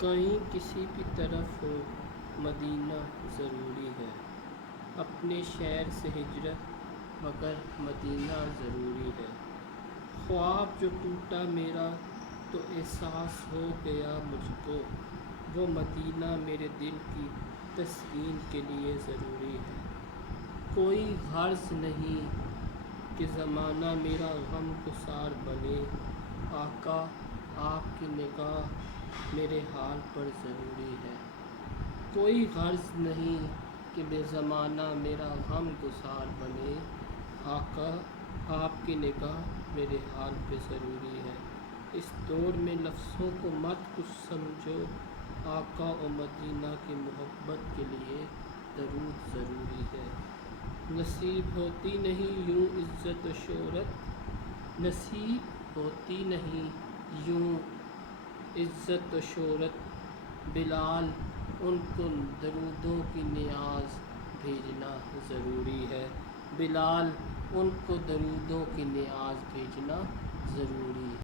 کہیں کسی بھی طرف ہو مدینہ ضروری ہے، اپنے شہر سے ہجرت مگر مدینہ ضروری ہے۔ خواب جو ٹوٹا میرا تو احساس ہو گیا مجھ کو، وہ مدینہ میرے دل کی تسکین کے لیے ضروری ہے۔ کوئی غرض نہیں کہ زمانہ میرا غم گسار بنے، آقا آپ کی نگاہ میرے حال پر ضروری ہے۔ کوئی غرض نہیں کہ زمانہ میرا غم گسار بنے، آقا آپ کی نگاہ میرے حال پہ ضروری ہے۔ اس دور میں لفظوں کو مت کچھ سمجھو، آقا و مدینہ کی محبت کے لیے درود ضروری ہے۔ نصیب ہوتی نہیں یوں عزت و شہرت، نصیب ہوتی نہیں یوں عزت و شہرت، بلال ان کو درودوں کی نیاز بھیجنا ضروری ہے۔ بلال ان کو درودوں کی نیاز بھیجنا ضروری ہے۔